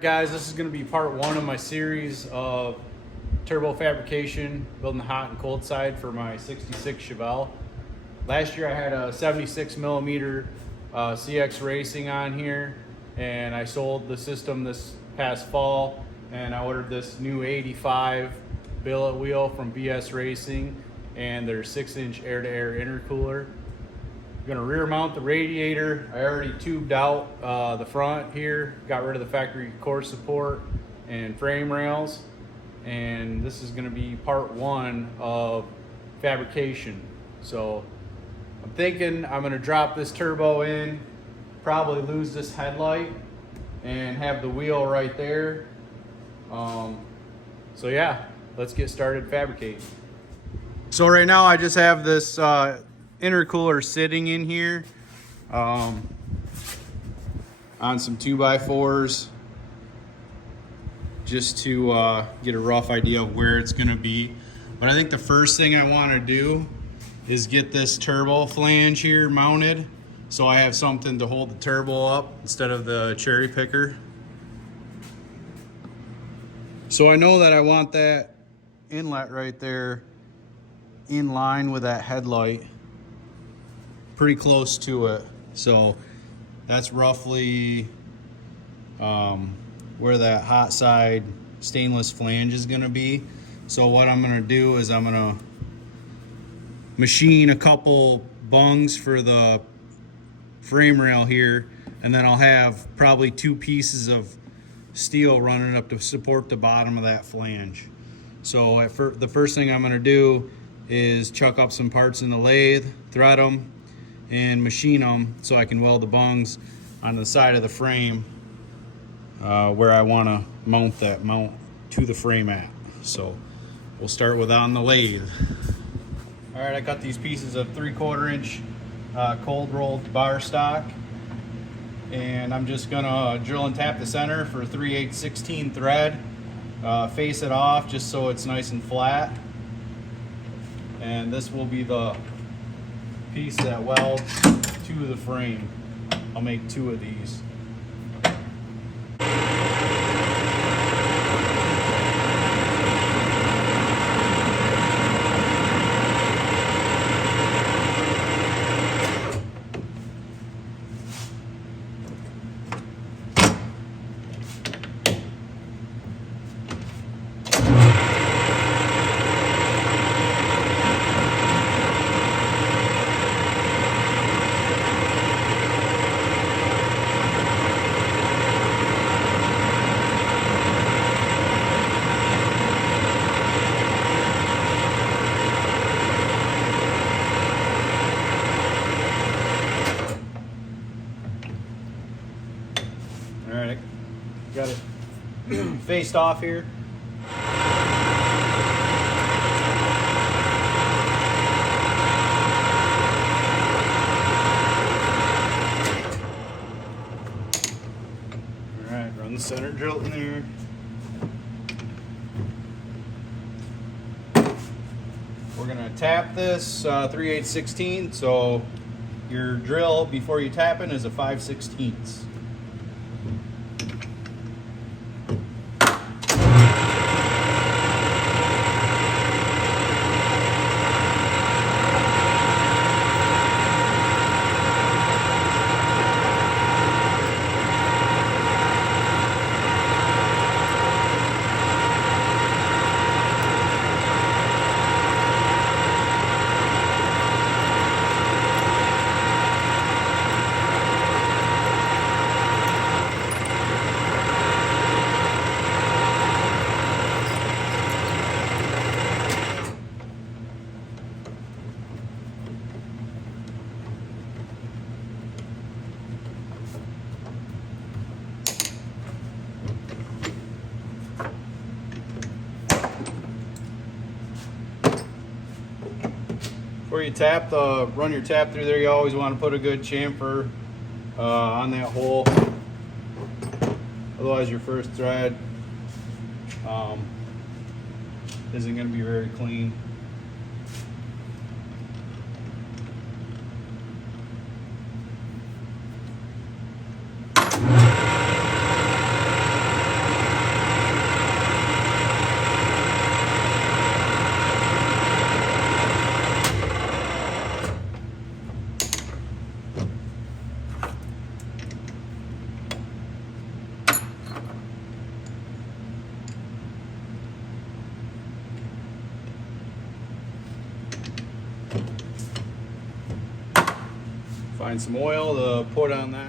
Guys, this is going to be part one of my series of turbo fabrication, building the hot and cold side for my 66 Chevelle. Last year I had a 76 millimeter CX Racing on here, and I sold the system this past fall, and I ordered this new 85 billet wheel from BS Racing and their 6-inch air-to-air intercooler. I'm gonna rear mount the radiator. I already tubed out the front here, got rid of the factory core support and frame rails, and this is gonna be part one of fabrication. So I'm thinking I'm gonna drop this turbo in, probably lose this headlight, and have the wheel right there. So yeah, let's get started fabricating. So right now I just have this intercooler sitting in here on some 2x4s just to get a rough idea of where it's going to be. But I think the first thing I want to do is get this turbo flange here mounted so I have something to hold the turbo up instead of the cherry picker. So I know that I want that inlet right there in line with that headlight, pretty close to it. So that's roughly where that hot side stainless flange is gonna be. So what I'm gonna do is I'm gonna machine a couple bungs for the frame rail here, and then I'll have probably 2 pieces of steel running up to support the bottom of that flange. So the first thing I'm gonna do is chuck up some parts in the lathe, thread them, and machine them so I can weld the bungs on the side of the frame where I want to mount that mount to the frame at. So we'll start with on the lathe. All right, I got these pieces of 3/4 inch cold rolled bar stock, and I'm just gonna drill and tap the center for 3/8/16 thread, face it off just so it's nice and flat. And this will be the piece that welds to the frame. I'll make 2 of these. All right, got it faced off here. All right, run the center drill in there. We're gonna tap this 3/8/16, so your drill before you tap it is a 5/16. Before you run your tap through there, you always want to put a good chamfer on that hole. Otherwise, your first thread isn't going to be very clean. Find some oil to put on that.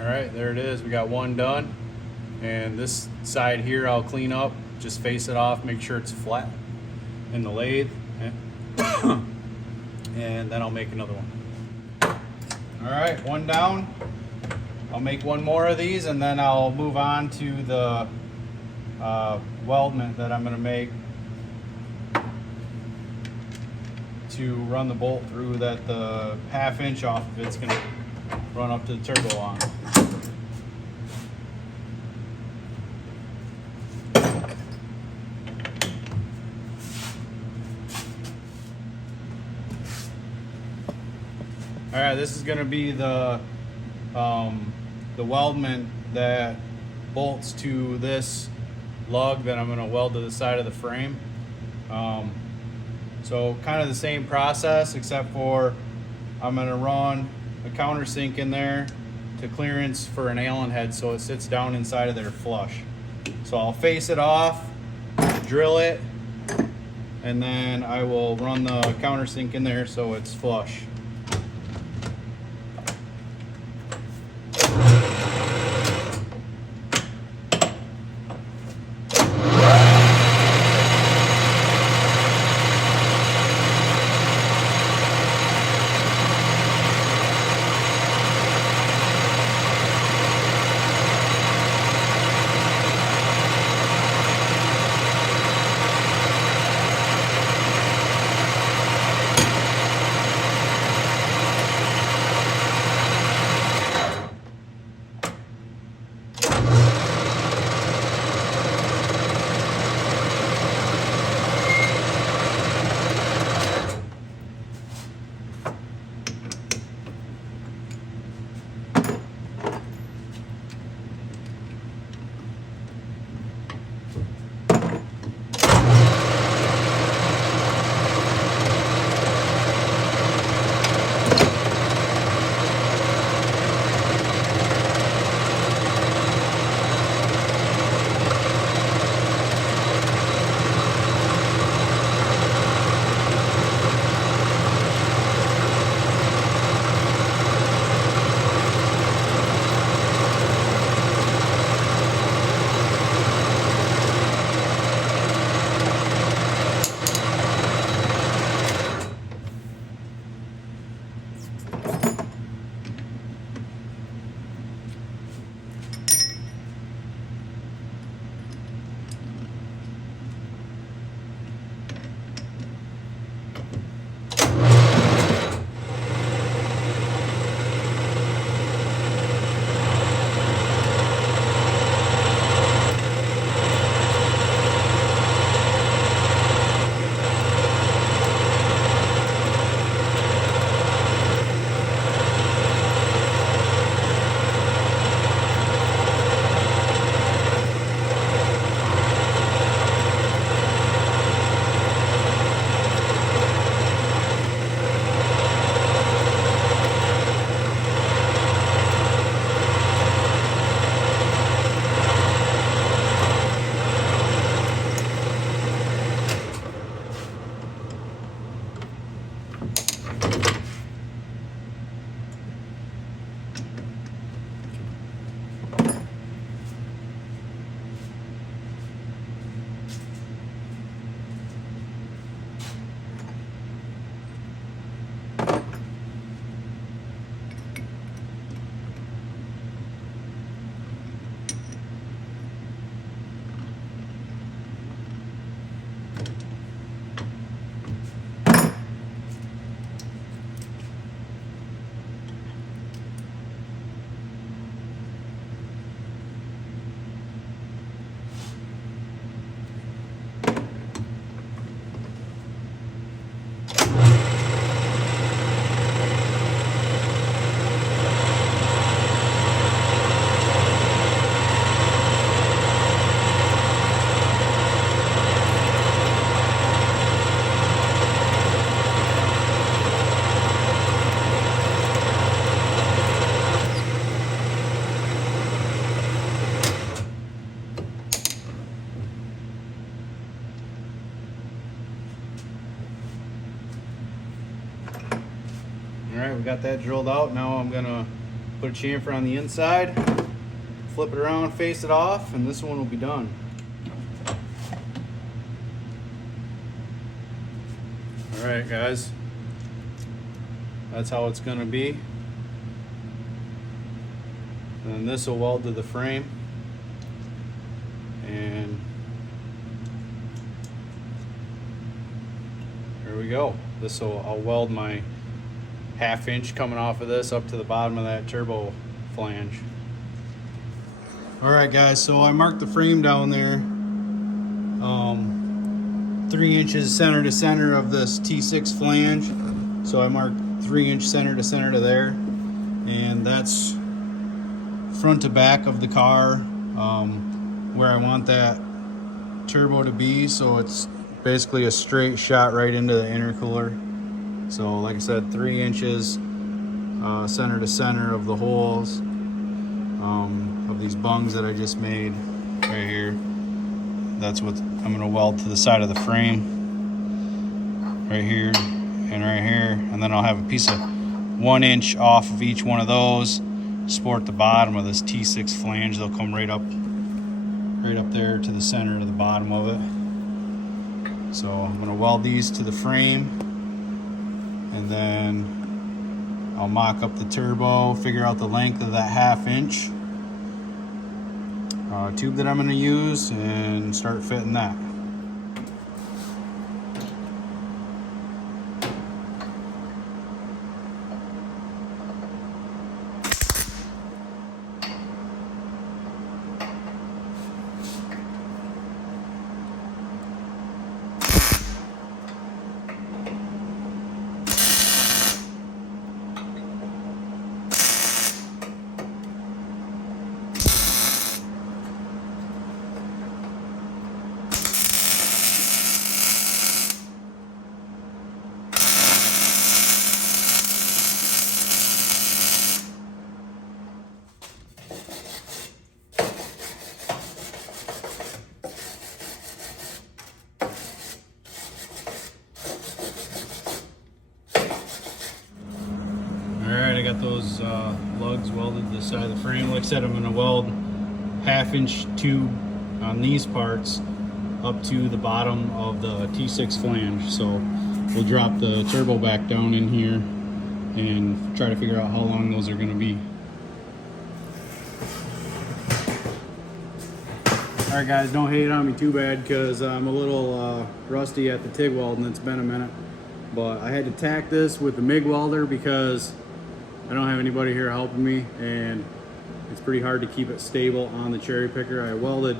Alright, there it is. We got one done. And this side here I'll clean up, just face it off, make sure it's flat in the lathe. And then I'll make another one. Alright, one down. I'll make one more of these and then I'll move on to the weldment that I'm going to make to run the bolt through, that the 1/2 inch off of it's going to run up to the turbo on. Alright, this is going to be the weldment that bolts to this lug that I'm going to weld to the side of the frame. So kind of the same process, except for I'm going to run a countersink in there to clearance for an Allen head so it sits down inside of there flush. So I'll face it off, drill it, and then I will run the countersink in there so it's flush. right, we got that drilled out. Now I'm gonna put a chamfer on the inside, flip it around, face it off, and this one will be done. All right, guys, that's how it's gonna be. And then this will weld to the frame, and there we go. I'll weld my 1/2 inch coming off of this up to the bottom of that turbo flange. All right, guys, so I marked the frame down there, 3 inches center to center of this T6 flange. So I marked 3-inch center to center to there, and that's front to back of the car, where I want that turbo to be. So it's basically a straight shot right into the intercooler. So like I said, 3 inches center to center of the holes of these bungs that I just made right here. That's what I'm going to weld to the side of the frame right here and right here, and then I'll have a piece of 1 inch off of each one of those, support the bottom of this T6 flange. They'll come right up there to the center to the bottom of it. So I'm going to weld these to the frame, and then I'll mock up the turbo, figure out the length of that 1/2 inch tube that I'm going to use, and start fitting that. I got those lugs welded to the side of the frame. Like I said, I'm going to weld 1/2 inch tube on these parts up to the bottom of the T6 flange. So we'll drop the turbo back down in here and try to figure out how long those are going to be. Alright guys, don't hate on me too bad, because I'm a little rusty at the TIG weld and it's been a minute. But I had to tack this with the MIG welder because I don't have anybody here helping me, and it's pretty hard to keep it stable on the cherry picker. I welded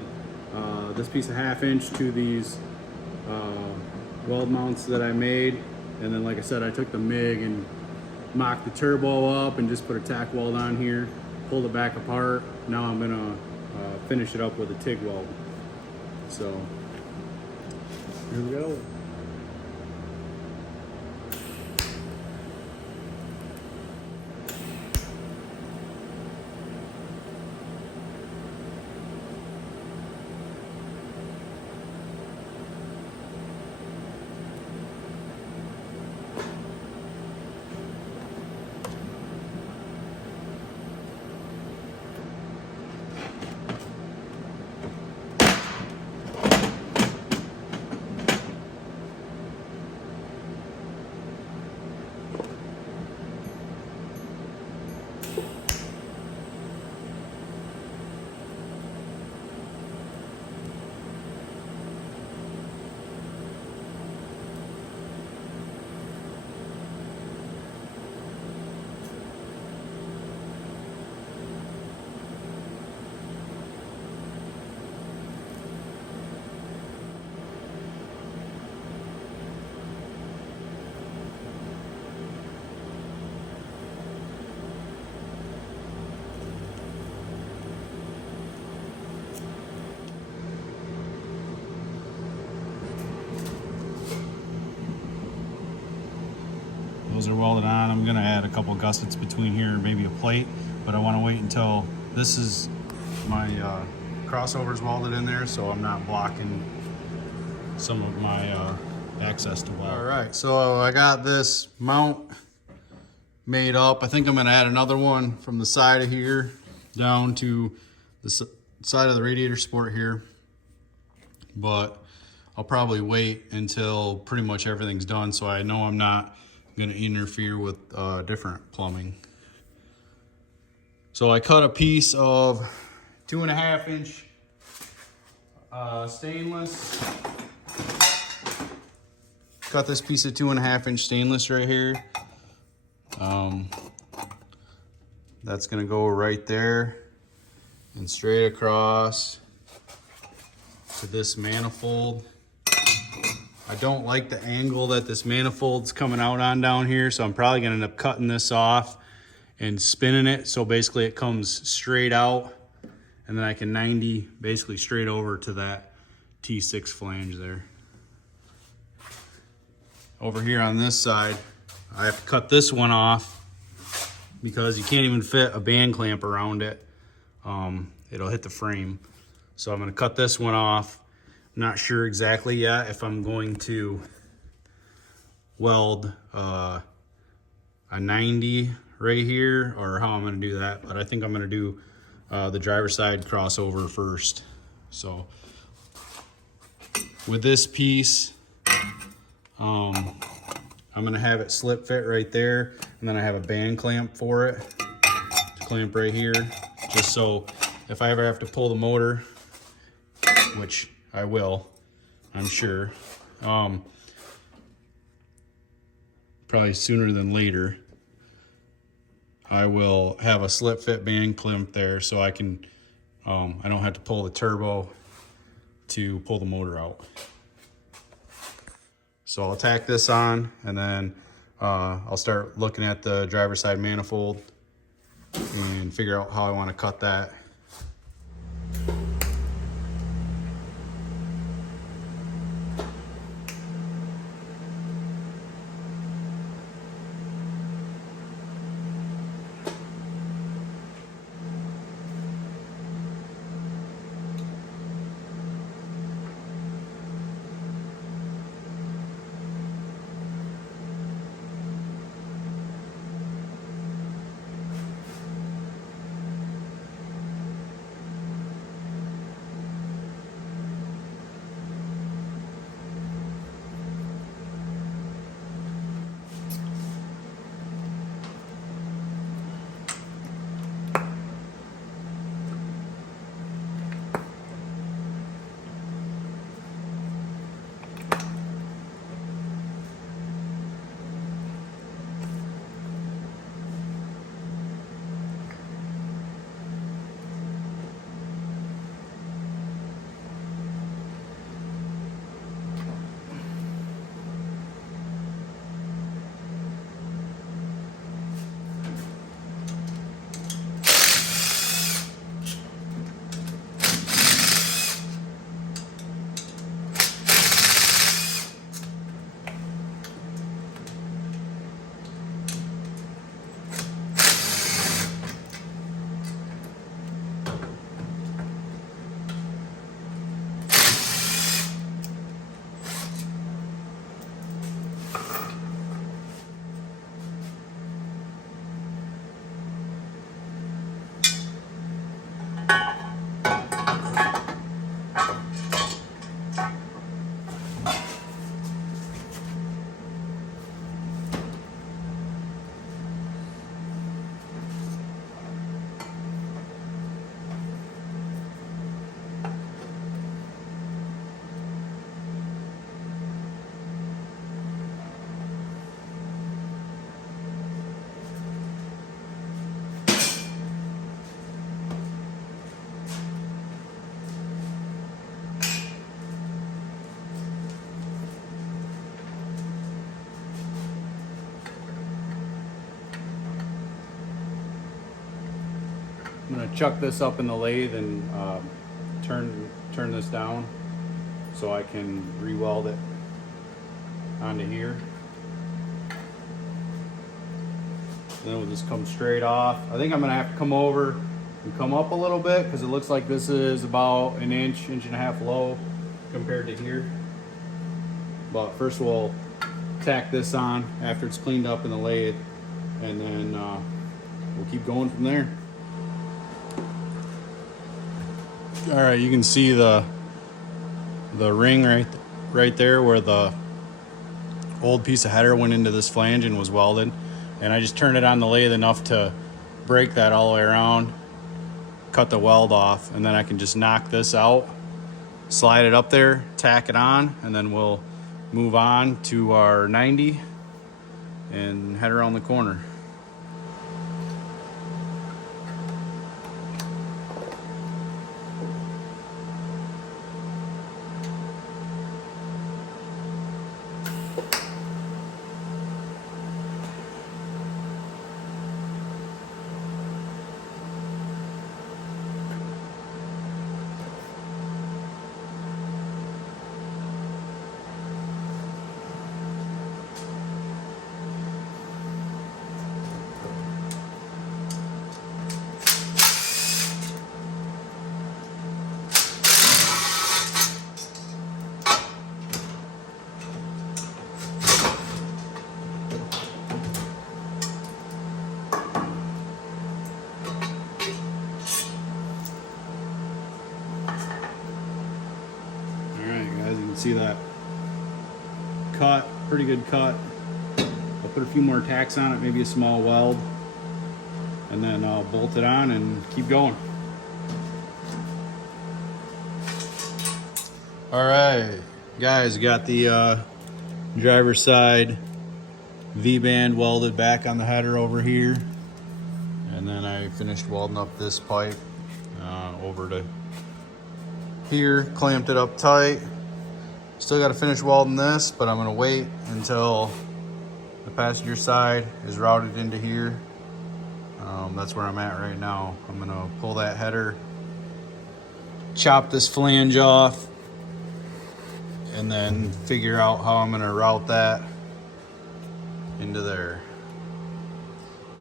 this piece of 1/2 inch to these weld mounts that I made, and then like I said, I took the MIG and mocked the turbo up and just put a tack weld on here, pulled it back apart. Now I'm gonna finish it up with a TIG weld. So here we go. Those are welded on. I'm gonna add a couple gussets between here, maybe a plate, but I wanna wait until this is my crossovers welded in there, so I'm not blocking some of my access to weld. All right, so I got this mount made up. I think I'm gonna add another one from the side of here down to the side of the radiator support here, but I'll probably wait until pretty much everything's done so I know I'm not gonna interfere with different plumbing. So I cut a piece of 2.5 inch stainless. Got this piece of 2.5 inch stainless right here. That's gonna go right there and straight across to this manifold. I don't like the angle that this manifold's coming out on down here, so I'm probably gonna end up cutting this off and spinning it so basically it comes straight out, and then I can 90 basically straight over to that T6 flange there. Over here on this side, I have to cut this one off because you can't even fit a band clamp around it. It'll hit the frame. So I'm gonna cut this one off. Not sure exactly yet if I'm going to weld a 90 right here or how I'm gonna do that, but I think I'm gonna do the driver's side crossover first. So with this piece, I'm gonna have it slip fit right there, and then I have a band clamp for it to clamp right here, just so if I ever have to pull the motor, which I will, I'm sure, probably sooner than later, I will have a slip fit band clamp there so I can, I don't have to pull the turbo to pull the motor out. So I'll tack this on, and then I'll start looking at the driver's side manifold and figure out how I want to cut that. I'm gonna chuck this up in the lathe and turn this down so I can re-weld it onto here. Then it'll just come straight off. I think I'm gonna have to come over and come up a little bit because it looks like this is about an inch, inch and a half low compared to here. But first we'll tack this on after it's cleaned up in the lathe, and then we'll keep going from there. All right, you can see the ring right there where the old piece of header went into this flange and was welded, and I just turned it on the lathe enough to break that all the way around, cut the weld off, and then I can just knock this out, slide it up there, tack it on, and then we'll move on to our 90 and head around the corner. See that cut, pretty good cut. I'll put a few more tacks on it, maybe a small weld, and then I'll bolt it on and keep going. All right, guys, got the driver's side V-band welded back on the header over here, and then I finished welding up this pipe over to here, clamped it up tight. Still got to finish welding this, but I'm going to wait until the passenger side is routed into here. That's where I'm at right now. I'm going to pull that header, chop this flange off, and then figure out how I'm going to route that into there.